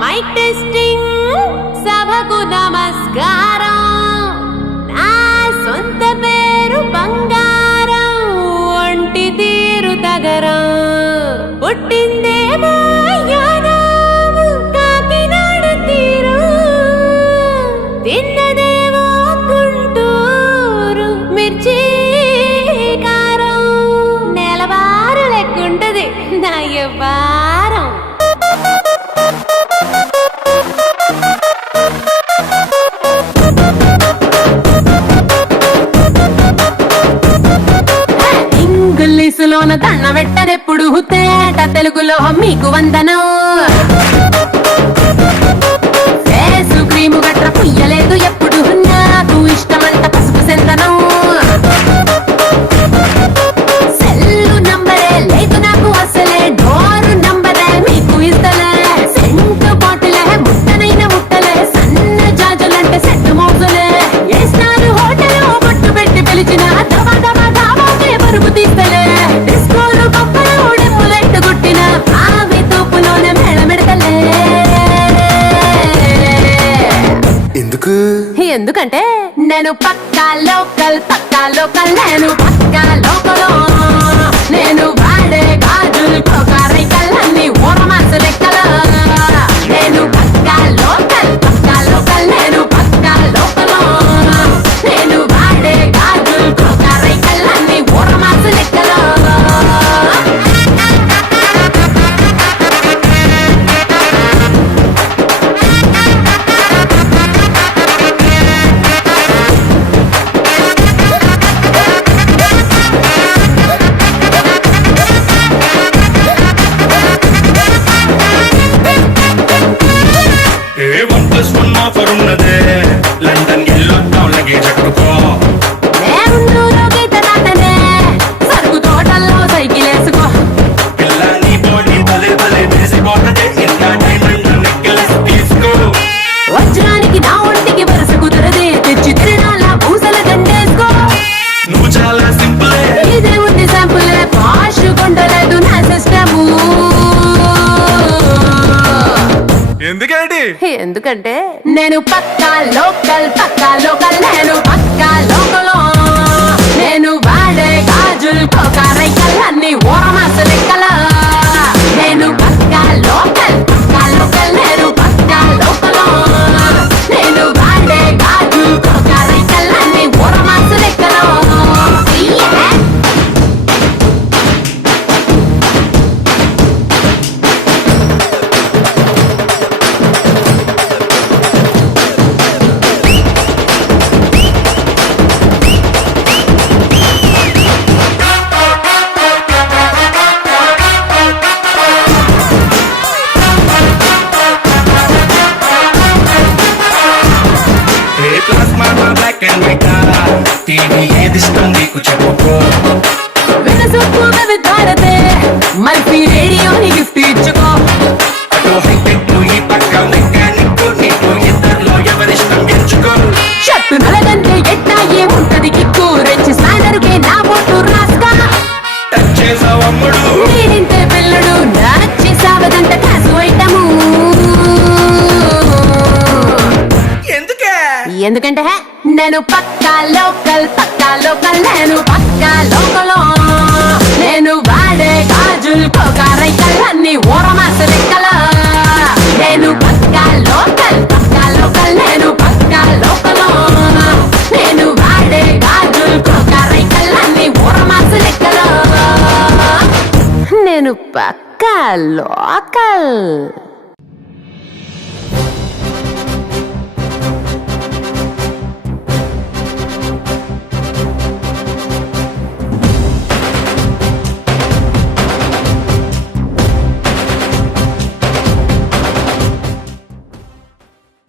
Mic testing సభకు నమస్కారం. నా సొంత పేరు బంగారం, ఒంటి తీరు తగరం. పుట్టిందేమో యానాం, కాకినాడ తీరు. తిన్నదేమో గుంటూరు మిర్చి కారం. నెలవారు లెక్కుంటది నా వ్యవహారం. ఇంగ్లీషులోన దండ పెట్టనెప్పుడు, తేట తెలుగులో మీకు వందనం. ఫేసు క్రీము గట్ర పుయ్యలేదు ఎప్పుడు, నాకు ఇష్టమంట పసుపు సెందనం. సెల్లు నంబరే లేదు నాకు అసలే, డోరు నంబరే మీకు ఇస్తలే. సెంటు బాటిలే ముట్టనైన ముట్టలే, సన్న జాజులంటే సెట్టు మోజులే. ఏస్తారు హోటల్ బొట్టు పెట్టి పిలిచిన దవా దవా దావాకే పరుపు తీస్తలే. డిస్కోలు గొప్పలు డెమ్ములెట్టు గుట్టిన ఆవి తోపులోనే మేళమెడతలే. ఎందుకంటే నేను పక్కా లోకల్, నేను పక్కా లోకలో. నేను వాడే గాజులు కోకారైకల్లన్నీ ఓరమాసు లెక్కలో. నేను పక్కా లోకల్, నేను పక్కా లోకలో. నేను వాడే గాజులు కోకారైకల్లన్నీ ఓరమాసు లెక్కలో. లండన్ ఎల్లో టౌన్ లగేజ్ అట్టుకో. సరుకు తోటల్లో సైకిల్ వేసుకో. పిల్ల నీ బాడీ భలే భలే వేసిపోతదే, ఇంత డైమండ్ నెక్లెస్ తీసుకో. వజ్రానికి నా ఒంటికి వరుస కుదరదే, తెచ్చి తిరణాల పూసల దండేసుకో. నువ్వు చాలా సింపులే, ఇదే ఉంది శాంపులే, పాష్ కొండలేదు నా సిస్టము. ఎందుకంటే నేను పక్కా లోకల్, నేను పక్కా లోకలో. నేను వాడే గాజులు కోకారైకల్లన్నీ ఓరమాసు లెక్కలో. నేను పక్కా లోకల్, నేను పక్కా లోకలో. నేను వాడే గాజులు కోకారైకల్లన్నీ ఓరమాసు లెక్కలో. టీవీ ఏదిష్టం నీకు చెప్పుకో. వినసొప్పు విధారతే, మల్పి రేడియోని గిఫ్ట్ ఇచ్చుకో. అటు హైటెక్ ఈ పక్క మెకానిక్, నీకు ఇద్దరిలో ఎవరిష్టం ఎంచుకో. షర్టు నలగంటే ఎట్టా ఏముంటది కిక్కు, రెచ్చి స్నానరుకే నా బొట్టు రాస్కా. టచ్ చేసావు అమ్ముడు, నేనింతే పిల్లడు, నచ్చేసావదంట కాసు ఐటము. ఎందుకంటే నేను పక్కా లోకల్, నేను పక్కా లోకలో. నేను వాడే గాజులు కోకారైకల్లన్నీ ఓరమాసు లెక్కలో. నేను పక్కా లోకల్, నేను పక్కా లోకలో. నేను వాడే గాజులు కోకారైకల్లన్నీ ఓరమాసు లెక్కలో. నేను పక్కా లోకల్.